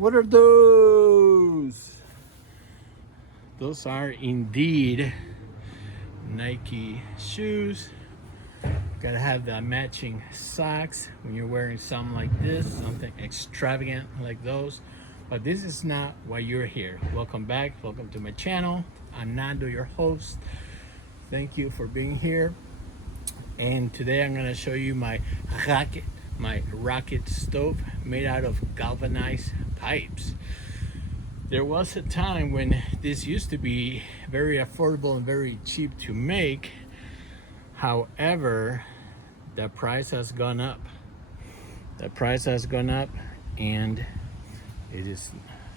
What are those? Those are indeed Nike shoes. Gotta have the matching socks when you're wearing something like this, something extravagant like those. But this is not why you're here. Welcome back. Welcome to my channel. I'm Nando, your host. Thank you for being here. And today I'm gonna show you my rocket stove made out of galvanized pipes. There was a time when this used to be very affordable and very cheap to make. However, the price has gone up. The price has gone up and it is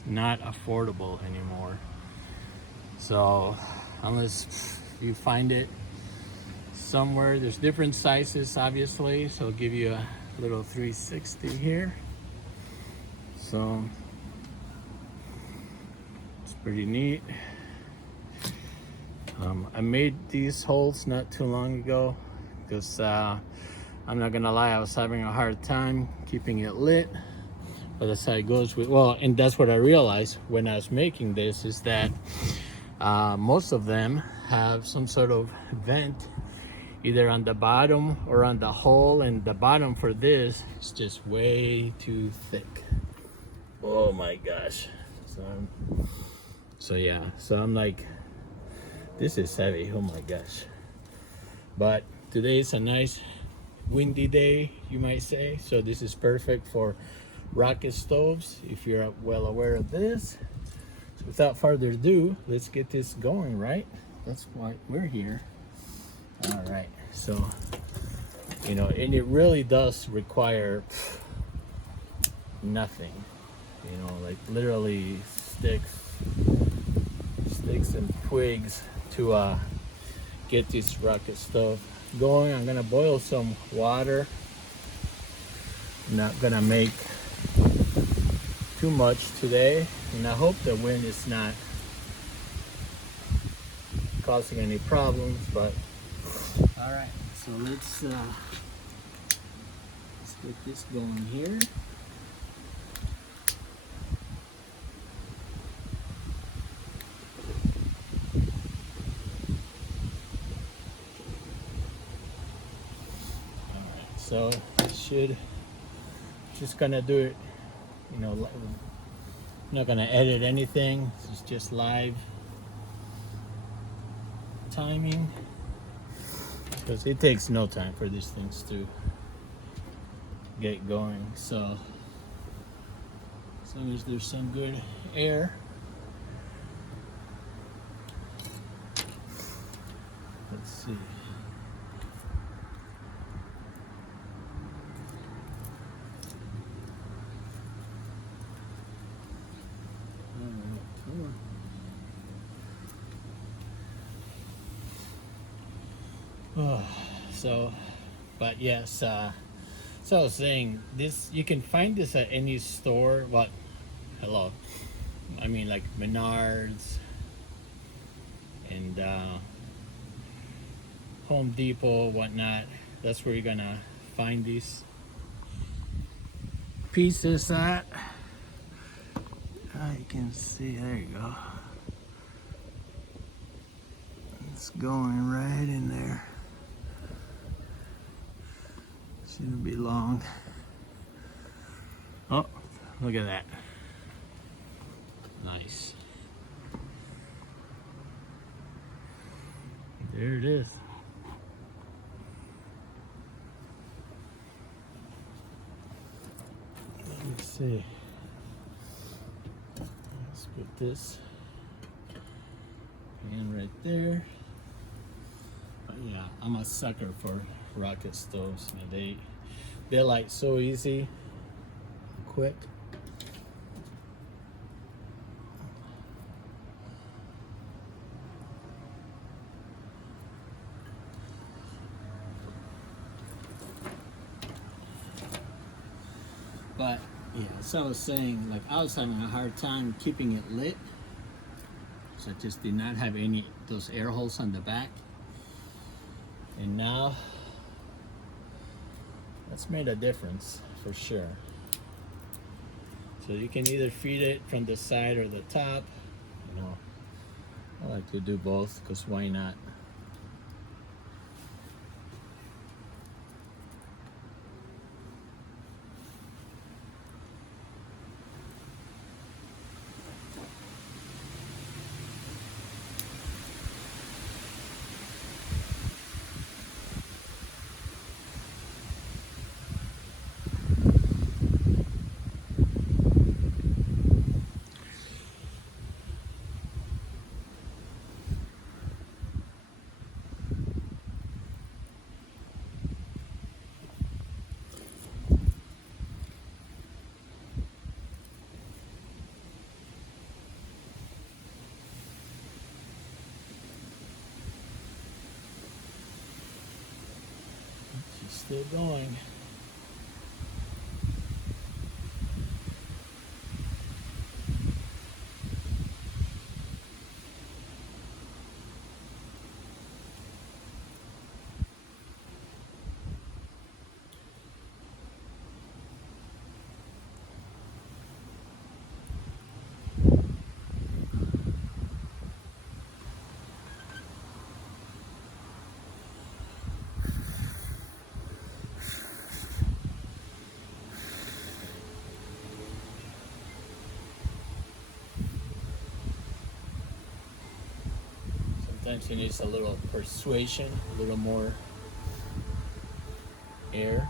not affordable anymore. So unless you find it somewhere, there's different sizes obviously, so I'll give you a little 360 here. So it's pretty neat. I made these holes not too long ago because I'm not gonna lie, I was having a hard time keeping it lit. But that's how it goes with, well, and that's what I realized when I was making this, is that most of them have some sort of vent either on the bottom or on the hole, and the bottom for this is just way too thick. Oh my gosh. So yeah, so I'm like, this is heavy, oh my gosh. But today is a nice windy day, you might say, so this is perfect for rocket stoves, if you're well aware of this. So without further ado, let's get this going, right? That's why we're here. All right, so you know, and it really does require nothing, you know, like literally sticks and twigs to get this rocket stove going. I'm gonna boil some water. I'm not gonna make too much today, and I hope the wind is not causing any problems. But all right, so let's get this going here. So just gonna do it, you know, I'm not gonna edit anything. It's just live timing, because it takes no time for these things to get going. So as long as there's some good air. Let's see. So, but yes, so I was saying, this, you can find this at any store. What? Hello. I mean, like Menards and Home Depot, whatnot. That's where you're gonna find these pieces at. You can see, there you go. It's going right in there. Shouldn't be long. Oh, look at that. Nice. There it is. Let's see. Let's put this in right there. But yeah, I'm a sucker for rocket stoves. You know, they're like so easy, quick. But yeah, so I was saying, like, I was having a hard time keeping it lit, so I just did not have any those air holes on the back. And now that's made a difference for sure. So you can either feed it from the side or the top. You know, I like to do both because why not? She's still going. Sometimes she needs a little persuasion, a little more air.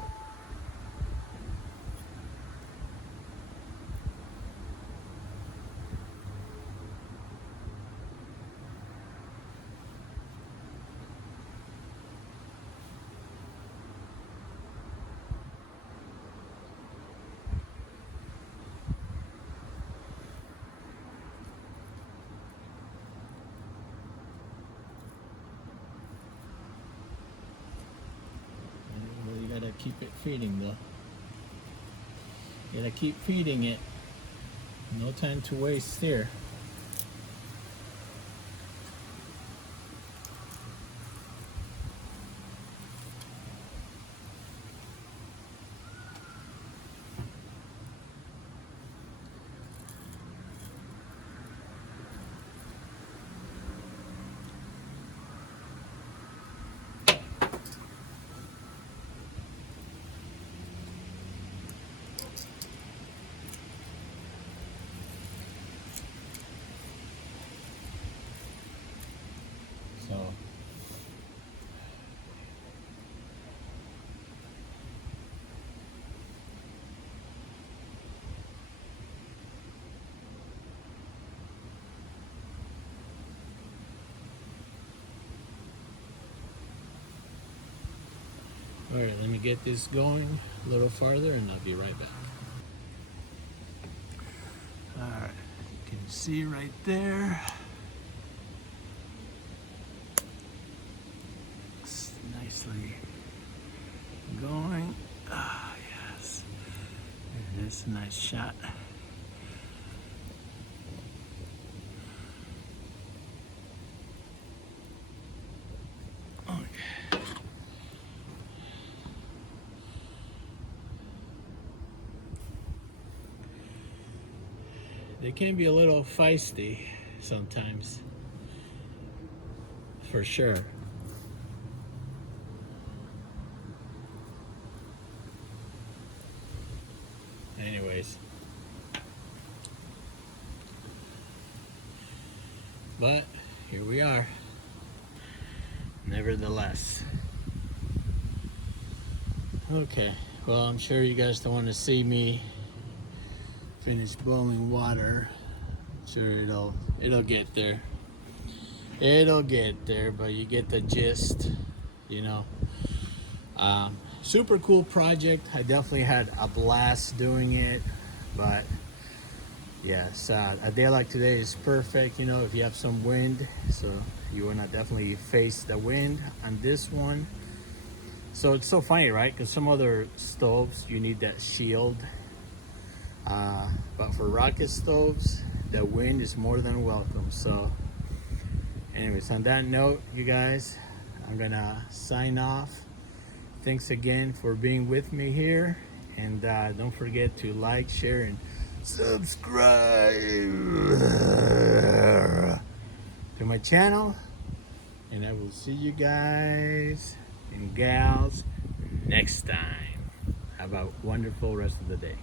You gotta keep it feeding though. You gotta keep feeding it. No time to waste here. So all right, let me get this going a little farther and I'll be right back. All right, you can see right there. It's nicely going. Ah, yes. There it is, a nice shot. They can be a little feisty sometimes, for sure. Anyways, but here we are, nevertheless. Okay, well, I'm sure you guys don't want to see me finish boiling water. I'm sure it'll get there. It'll get there, but you get the gist, you know. Super cool project. I definitely had a blast doing it, but yes, a day like today is perfect, you know, if you have some wind, so you want to definitely face the wind on this one. So it's so funny, right? Because some other stoves, you need that shield. But for rocket stoves, the wind is more than welcome. So anyways, on that note, you guys, I'm gonna sign off. Thanks again for being with me here. And don't forget to like, share, and subscribe to my channel, and I will see you guys and gals next time. Have a wonderful rest of the day.